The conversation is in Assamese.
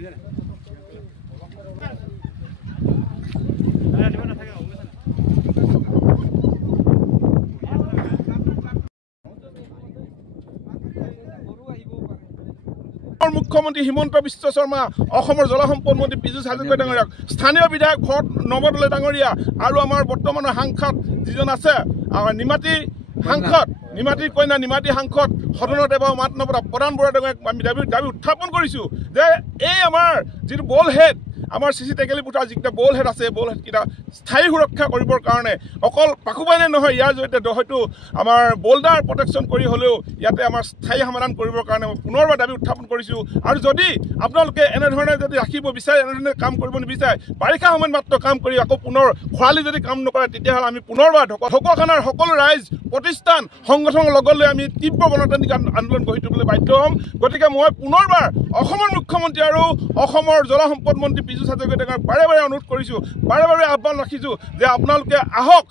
মুখ্যমন্ত্ৰী হিমন্ত বিশ্ব শৰ্মা, অসমৰ জলসম্পদ মন্ত্ৰী পীযুষ হাজৰিকা ডাঙৰীয়াক, স্থানীয় বিধায়ক ভৰত নৱদলৈ ডাঙৰীয়া আৰু আমাৰ বৰ্তমানৰ সাংসদ যিজন আছে নিমাতী কন্যা নিমাতী সাংসদ সদনত এবাৰ মাত নপতা প্ৰধান বৰা ডাঙৰীয়াক আমি দাবী উত্থাপন কৰিছোঁ যে এই আমাৰ যিটো বলহেড আমাৰ চিচি টেকেলি পুতাৰ যিকেইটা বলহেড আছে এই বলহেডকেইটা স্থায়ী সুৰক্ষা কৰিবৰ কাৰণে অকল পাখুবাইনে নহয়, ইয়াৰ জৰিয়তে হয়তো আমাৰ বল্ডাৰ প্ৰটেকশ্যন কৰি হ'লেও ইয়াতে আমাৰ স্থায়ী সমাধান কৰিবৰ কাৰণে মই পুনৰবাৰ দাবী উত্থাপন কৰিছোঁ। আৰু যদি আপোনালোকে এনেধৰণে যদি ৰাখিব বিচাৰে, এনেধৰণে কাম কৰিব নিবিচাৰে, বাৰিষা সময়ত মাত্ৰ কাম কৰি আকৌ পুনৰ খৰালি যদি কাম নকৰে, তেতিয়াহ'লে আমি পুনৰবাৰ ঢকুৱাখানাৰ সকলো ৰাইজ প্ৰতিষ্ঠান সংগঠনৰ লগত লৈ আমি তীব্ৰ গণতান্ত্ৰিক আন্দোলন গঢ়ি তুলিবলৈ বাধ্য হ'ম। গতিকে মই পুনৰবাৰ অসমৰ মুখ্যমন্ত্ৰী আৰু অসমৰ জলসম্পদ মন্ত্ৰী পীযুষ হাজৰিকা ডাঙৰীয়াক বাৰে বাৰে অনুৰোধ কৰিছোঁ, বাৰে বাৰে আহ্বান ৰাখিছোঁ যে আপোনালোকে আহক,